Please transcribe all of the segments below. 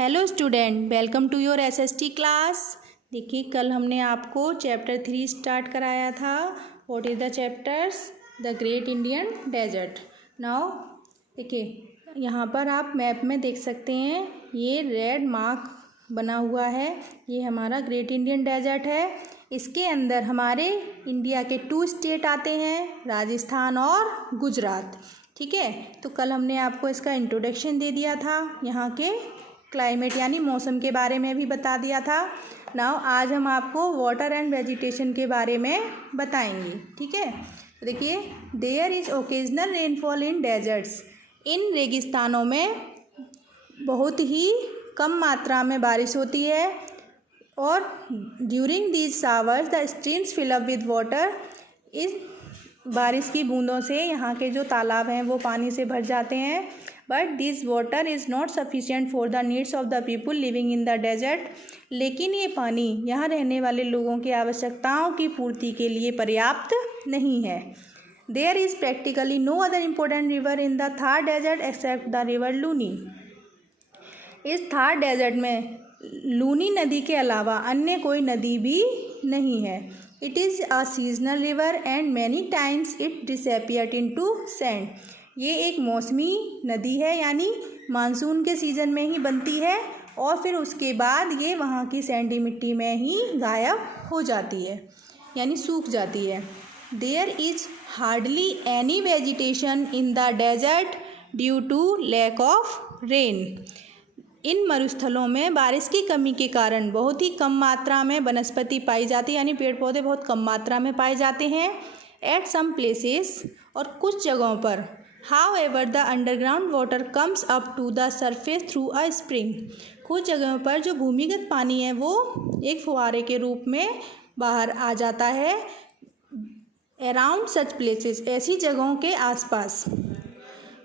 Hello student, welcome to your SST class. देखिए, कल हमने आपको चैप्टर 3 स्टार्ट कराया था। What is the chapters? The great Indian desert. Now देखिए, यहाँ पर आप मैप में देख सकते हैं, ये रेड मार्क बना हुआ है, ये हमारा ग्रेट इंडियन डेजर्ट है। इसके अंदर हमारे इंडिया के 2 स्टेट आते हैं, राजस्थान और गुजरात। ठीक है, तो कल हमने आपको इसका इंट्रोडक्शन दे दिया था, यहाँ के क्लाइमेट यानी मौसम के बारे में भी बता दिया था। नाउ आज हम आपको वाटर एंड वेजिटेशन के बारे में बताएंगे। ठीक है, तो देखिए, there is occasional rainfall in deserts. इन रेगिस्तानों में बहुत ही कम मात्रा में बारिश होती है और during these showers the streams fill up with water. इस बारिश की बूंदों से यहाँ के जो तालाब हैं वो पानी से भर जाते हैं। But this water is not sufficient for the needs of the people living in the desert. लेकिन ये पानी यहाँ रहने वाले लोगों की आवश्यकताओं की पूर्ति के लिए पर्याप्त नहीं है। There is practically no other important river in the Thar desert except the river Luni. इस थार डेजर्ट में लूनी नदी के अलावा अन्य कोई नदी भी नहीं है। It is a seasonal river and many times it disappeared into sand. ये एक मौसमी नदी है, यानी मानसून के सीज़न में ही बनती है और फिर उसके बाद ये वहाँ की सैंडी मिट्टी में ही गायब हो जाती है, यानी सूख जाती है। There is hardly any vegetation in the desert due to lack of rain. इन मरुस्थलों में बारिश की कमी के कारण बहुत ही कम मात्रा में वनस्पति पाई जाती है, यानी पेड़ पौधे बहुत कम मात्रा में पाए जाते हैं। एट सम प्लेसेस, और कुछ जगहों पर, however the underground water comes up to the surface through a spring. कुछ जगहों पर जो भूमिगत पानी है वो एक फुहारे के रूप में बाहर आ जाता है। अराउंड सच प्लेसेस, ऐसी जगहों के आसपास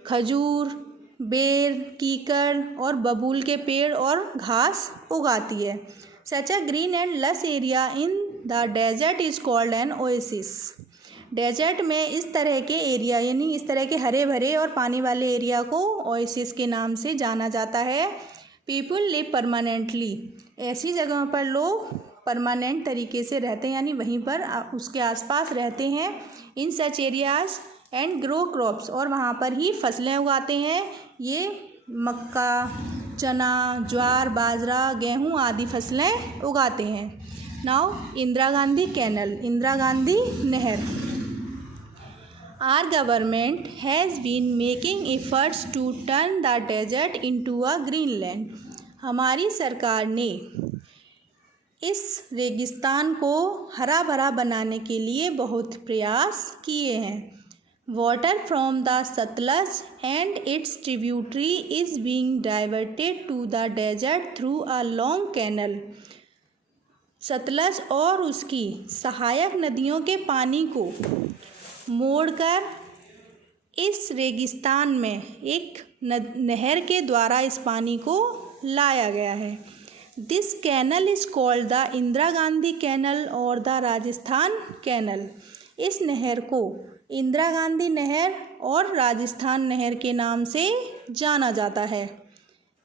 खजूर, बेर, कीकर और बबूल के पेड़ और घास उगाती है। Such a green and lush area in the desert is called an oasis. Desert में इस तरह के एरिया, यानी इस तरह के हरे भरे और पानी वाले एरिया को ओएसिस के नाम से जाना जाता है। पीपुल लिव परमानेंटली, ऐसी जगहों पर लोग परमानेंट तरीके से रहते हैं, यानी वहीं पर उसके आसपास रहते हैं। In such areas and grow crops, और वहाँ पर ही फसलें उगाते हैं। ये मक्का, चना, ज्वार, बाजरा, गेहूँ आदि फसलें उगाते हैं। नाउ इंदिरा गांधी कैनल, इंदिरा गांधी नहर। Our government has been making efforts to turn the desert into a greenland. हमारी सरकार ने इस रेगिस्तान को हरा भरा बनाने के लिए बहुत प्रयास किए हैं। Water from the Sutlej and its tributary is being diverted to the desert through a long canal. Sutlej और उसकी सहायक नदियों के पानी को मोड़कर इस रेगिस्तान में एक नहर के द्वारा इस पानी को लाया गया है। This canal is called the Indira Gandhi canal और द राजस्थान कैनल। इस नहर को इंदिरा गांधी नहर और राजस्थान नहर के नाम से जाना जाता है।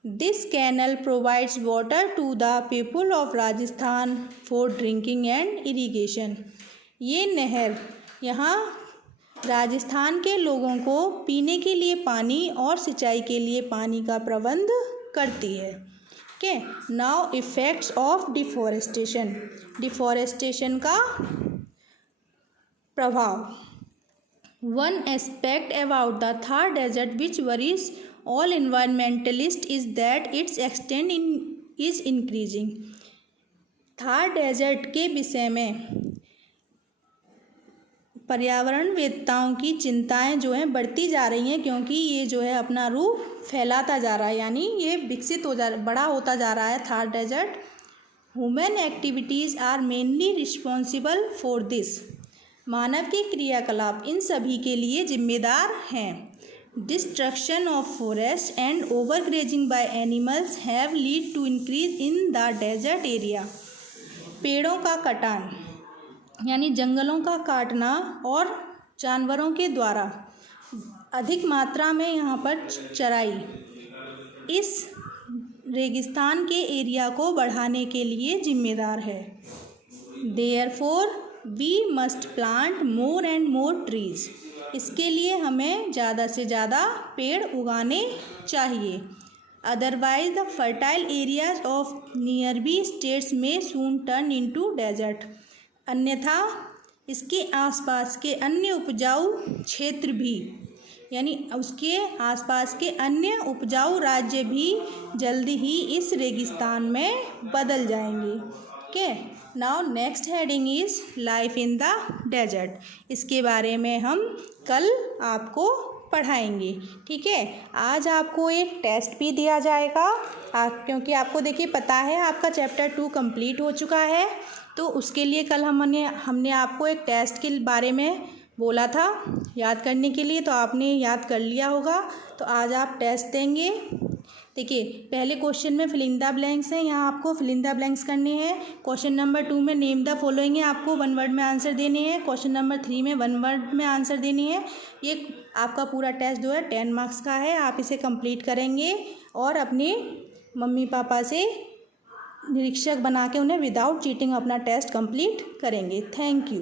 This canal provides water to the people of Rajasthan for drinking and irrigation. ये नहर यहाँ राजस्थान के लोगों को पीने के लिए पानी और सिंचाई के लिए पानी का प्रबंध करती है। Okay, now effects of deforestation, deforestation का प्रभाव। One aspect about the Thar desert which worries all environmentalist is that its extend is increasing. Thar desert के विषय में पर्यावरण वेत्ताओं की चिंताएं जो हैं बढ़ती जा रही हैं, क्योंकि ये जो है अपना रूप फैलाता जा रहा है, यानी ये विकसित बड़ा होता जा रहा है Thar desert. Human activities are mainly responsible for this. मानव के क्रियाकलाप इन सभी के लिए जिम्मेदार हैं। Destruction of forest and overgrazing by animals have lead to increase in the desert area. पेड़ों का कटान, यानी जंगलों का काटना और जानवरों के द्वारा अधिक मात्रा में यहाँ पर चराई, इस रेगिस्तान के एरिया को बढ़ाने के लिए जिम्मेदार है। Therefore we must plant more and more trees. इसके लिए हमें ज़्यादा से ज़्यादा पेड़ उगाने चाहिए। Otherwise the fertile areas of nearby states में सून टर्न इनटू डेजर्ट। अन्यथा इसके आसपास के अन्य उपजाऊ क्षेत्र भी, यानी उसके आसपास के अन्य उपजाऊ राज्य भी जल्दी ही इस रेगिस्तान में बदल जाएंगे। Okay, now next heading is life in the desert. इसके बारे में हम कल आपको पढ़ाएंगे। ठीक है, आज आपको एक टेस्ट भी दिया जाएगा क्योंकि आपको देखिए पता है आपका चैप्टर 2 कंप्लीट हो चुका है, तो उसके लिए कल हमने आपको एक टेस्ट के बारे में बोला था याद करने के लिए, तो आपने याद कर लिया होगा। तो आज आप टेस्ट देंगे। देखिए पहले क्वेश्चन में फिल इन द ब्लैंक्स हैं, यहाँ आपको फिल इन द ब्लैंक्स करने हैं। क्वेश्चन नंबर 2 में नेम द फॉलोइंग है, आपको 1 वर्ड में आंसर देने हैं। क्वेश्चन नंबर 3 में 1 वर्ड में आंसर देनी है। ये आपका पूरा टेस्ट जो है 10 मार्क्स का है। आप इसे कंप्लीट करेंगे और अपने मम्मी पापा से निरीक्षक बना के उन्हें विदाउट चीटिंग अपना टेस्ट कंप्लीट करेंगे। Thank you.